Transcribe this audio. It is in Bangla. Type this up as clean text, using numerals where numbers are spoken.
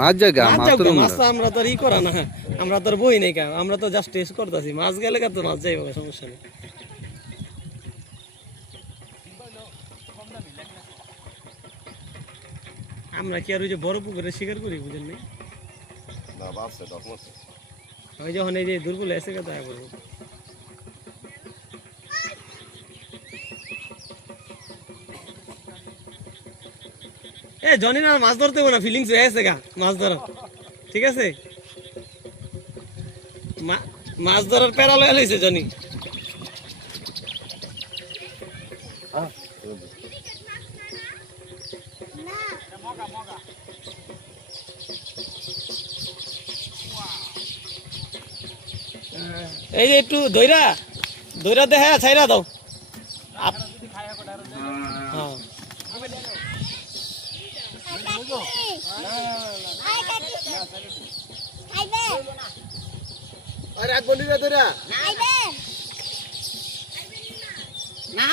মাছ জায়গা মাছ আমরা তো ই করা না, আমরা তো বই নেই কা, আমরা তো জাস্ট টেস্ট করতেছি। মাছ গেলে তো মাছ যাইব, সমস্যা নেই। আমরা কি আর ওই যে বড় পুকুরে শিকার করি, বুঝেন নি? ওই যখন এই যে দুর্বল এসে গেছে তাই বলবো। এ জনি না মাছ ধরতে না, ফিলিংস হয়ে গেছে গা মাছ ধরা, ঠিক আছে? মাছ ধরার প্যারা লয়ে লইছে জনি। এই যে একটু দইরা দইরা দেখে ছাইরা দাও। হ্যাঁ আরে এক বলি না তোরা না